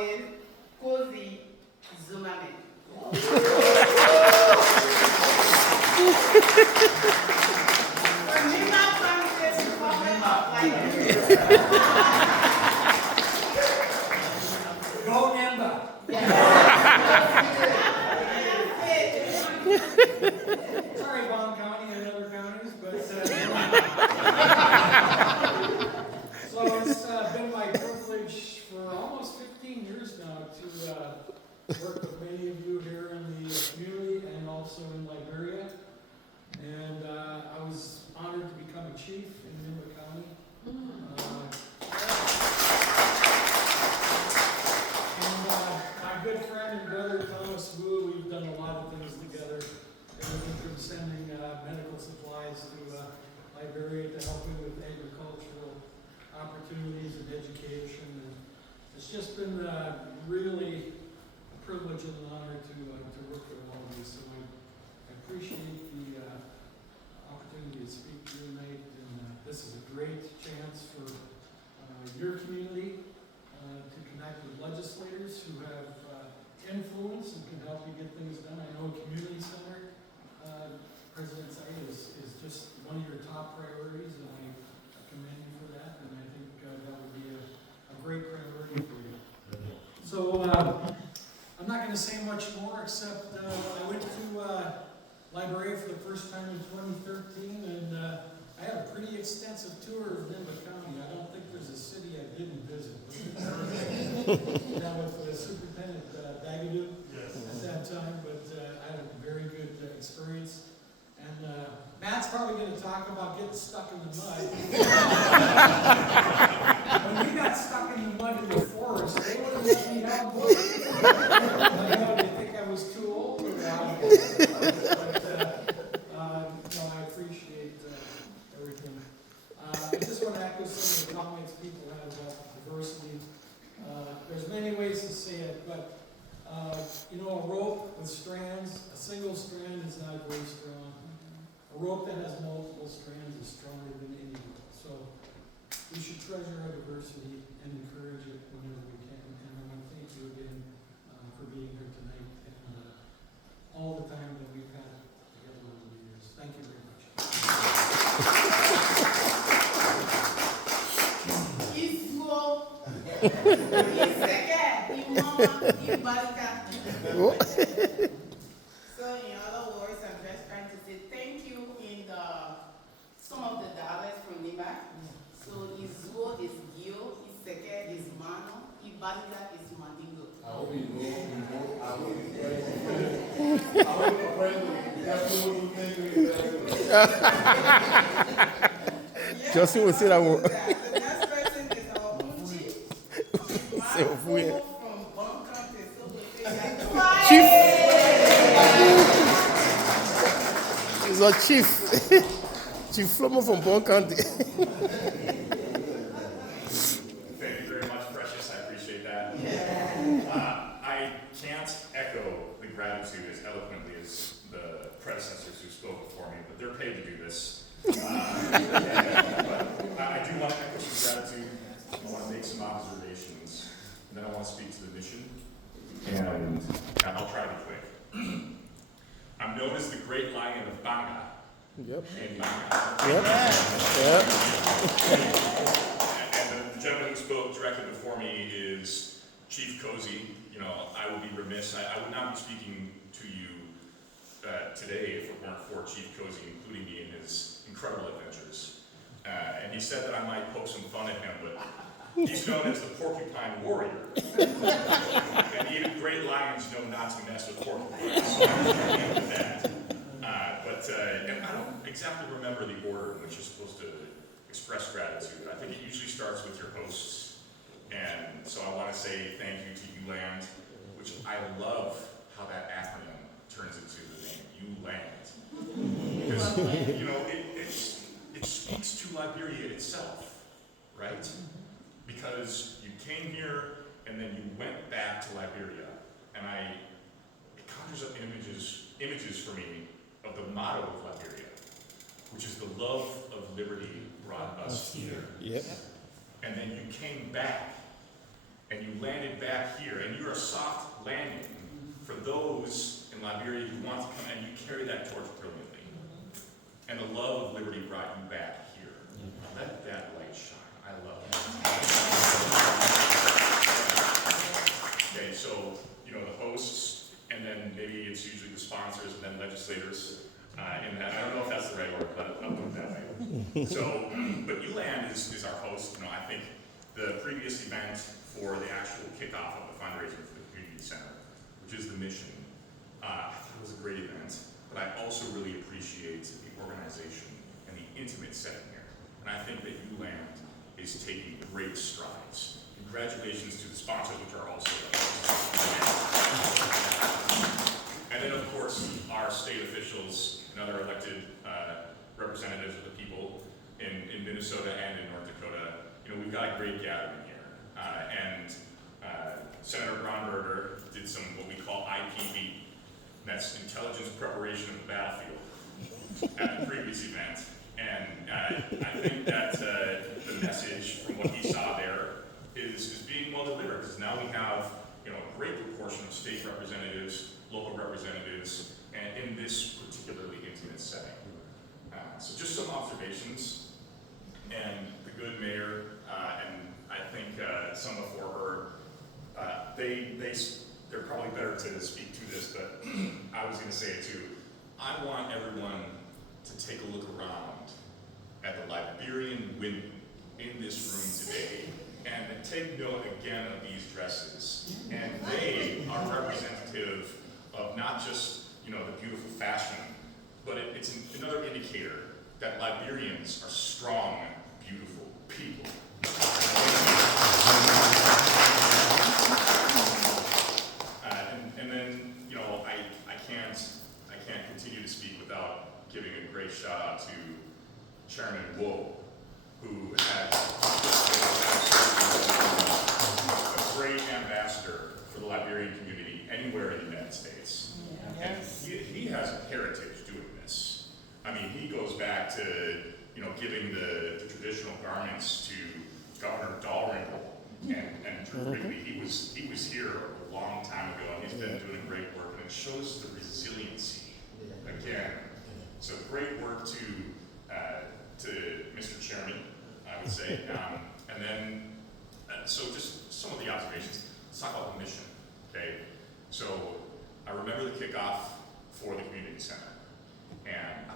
with Kozie Zimmerman. Nimba promises to cover up like Go Nimba. Sorry, Bond County and other counties, but so it's been my privilege for almost 15 years now to work with many of you here in the community and also in Liberia. And I was honored to become a chief in Nimba County. My good friend and brother Thomas Wu, we've done a lot of things together. Everything from sending medical supplies to Liberia to helping with agricultural opportunities and education. And it's just been really a privilege and an honor to work with all of you. So I appreciate the opportunity to speak to you tonight. And this is a great chance for your community to connect with legislators who have influence and can help you get things done. I know community center, President Said, is just one of your top priorities, and I commend you for that, and I think that would be a great priority for you. So I'm not going to say much more, except I went to Liberia for the first time in 2013, and I had a pretty extensive tour of Nimba County. I don't think there's a city I didn't visit. That was Superintendent Dagadoo at that time, but I had a very good experience. And Matt's probably going to talk about getting stuck in the mud. When we got stuck in the mud in the forest, they wouldn't let me out. They think I was too old for that. No, I appreciate everything. I just want to echo some of the comments people have about diversity. There's many ways to say it, but a rope with strands, a single strand is not very strong. A rope that has multiple strands is stronger than any rope. So we should treasure our diversity and encourage it whenever we can. And I want to thank you again for being here tonight and all the time that we've had together over the years. Thank you very much. So in other words, I'm just trying to say thank you in some of the dialects from Nimba. So Izuo is Gio, Iseke is Mano, Ibaliga is Mandingo. Justin will say that one. The next person is our own chief. From Bon Country, so we'll say that. Chief. He's a chief. Chief Flomo from Bon County. Thank you very much, Precious. I appreciate that. I can't echo the gratitude as eloquently as the predecessors who spoke before me, but they're paid to do this. But I do want to echo some gratitude. I want to make some observations, and then I want to speak to the mission. And I'll try to be quick. I'm known as the Great Lion of Banga. Yep. In Banga. Yep. And the gentleman who spoke directly before me is Chief Kozie. I would be remiss. I would not be speaking to you today if it weren't for Chief Kozie including me in his incredible adventures. And he said that I might poke some fun at him, but he's known as the Porcupine Warrior. And even great lions know not to mess with porcupines, so I'm familiar with that. And I don't exactly remember the order in which you're supposed to express gratitude. I think it usually starts with your hosts. And so I want to say thank you to ULAND, which I love how that acronym turns into the name, ULAND. Because, it speaks to Liberia itself, right? Because you came here and then you went back to Liberia, and it conjures up images for me of the motto of Liberia, which is the love of liberty brought us here. Yep. And then you came back, and you landed back here, you're a soft landing for those in Liberia who want to come, and you carry that torch brilliantly. And the love of liberty brought you back here. Let that light shine. I love it. Okay, so, you know, the hosts, and then maybe it's usually the sponsors, and then legislators. In that, I don't know if that's the right word, but I'll put it that way. So, but ULAND is our host. You know, I think the previous event for the actual kickoff of the fundraiser for the community center, which is the mission, I thought it was a great event. But I also really appreciate the organization and the intimate setting here. And I think that ULAND is taking great strides. Congratulations to the sponsors, which are also and then, of course, our state officials and other elected representatives of the people in Minnesota and in North Dakota. You know, we've got a great gathering here. And Senator Braunberger did some what we call IPB. That's intelligence preparation of the battlefield at the previous event. And I think that the message from what he saw there is being well delivered, because now we have, you know, a great proportion of state representatives, local representatives, and in this particularly intimate setting. So just some observations, and the good mayor, and I think some before her, they're probably better to speak to this, but I was going to say it too. I want everyone to take a look around at the Liberian women in this room today, and take note again of these dresses. And they are representative of not just, you know, the beautiful fashion, but it's another indicator that Liberians are strong, beautiful people. And then, you know, I can't continue to speak without giving a great shout out to Chairman Woe, who has a great ambassador for the Liberian community anywhere in the United States. And he has a heritage doing this. I mean, he goes back to, you know, giving the traditional garments to Governor Dalrymple and Drew Wrigley. He was here a long time ago, and he's been doing great work, and it shows the resiliency again. So great work to Mr. Chairman, I would say. And then, so just some of the observations. Let's talk about the mission, okay? So I remember the kickoff for the community center, and I